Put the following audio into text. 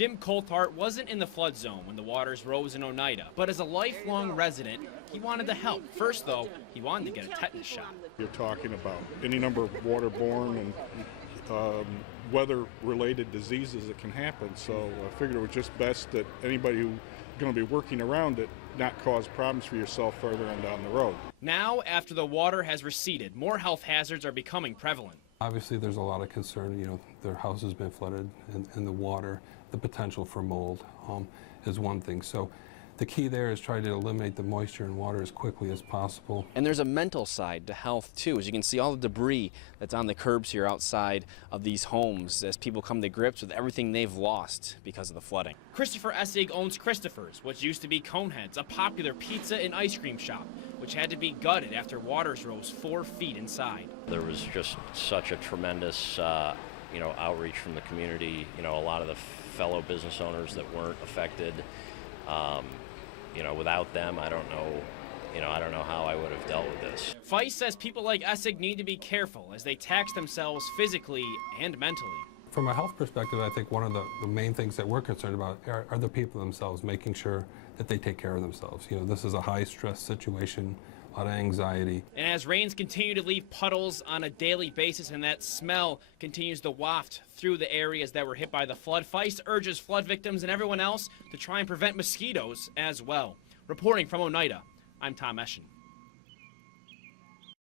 Jim Coulthart wasn't in the flood zone when the waters rose in Oneida, but as a lifelong resident, he wanted to help. First, though, he wanted to get a tetanus shot. You're talking about any number of waterborne and weather-related diseases that can happen, so I figured it was just best that anybody who's going to be working around it not cause problems for yourself further on down the road. Now, after the water has receded, more health hazards are becoming prevalent. Obviously, there's a lot of concern. Their house has been flooded, and the water, the potential for mold is one thing. So the key there is try to eliminate the moisture in water as quickly as possible. And there's a mental side to health, too. As you can see, all the debris that's on the curbs here outside of these homes as people come to grips with everything they've lost because of the flooding. Christopher Essig owns Christopher's, which used to be Coneheads, a popular pizza and ice cream shop, which had to be gutted after waters rose 4 feet inside. There was just such a tremendous outreach from the community. A lot of the fellow business owners that weren't affected. Without them, I don't know how I would have dealt with this. Feist says people like Essig need to be careful as they tax themselves physically and mentally. From a health perspective, I think one of the main things that we're concerned about are the people themselves, making sure that they take care of themselves. This is a high-stress situation, a lot of anxiety. And as rains continue to leave puddles on a daily basis and that smell continues to waft through the areas that were hit by the flood, Feist urges flood victims and everyone else to try and prevent mosquitoes as well. Reporting from Oneida, I'm Tom Eschen.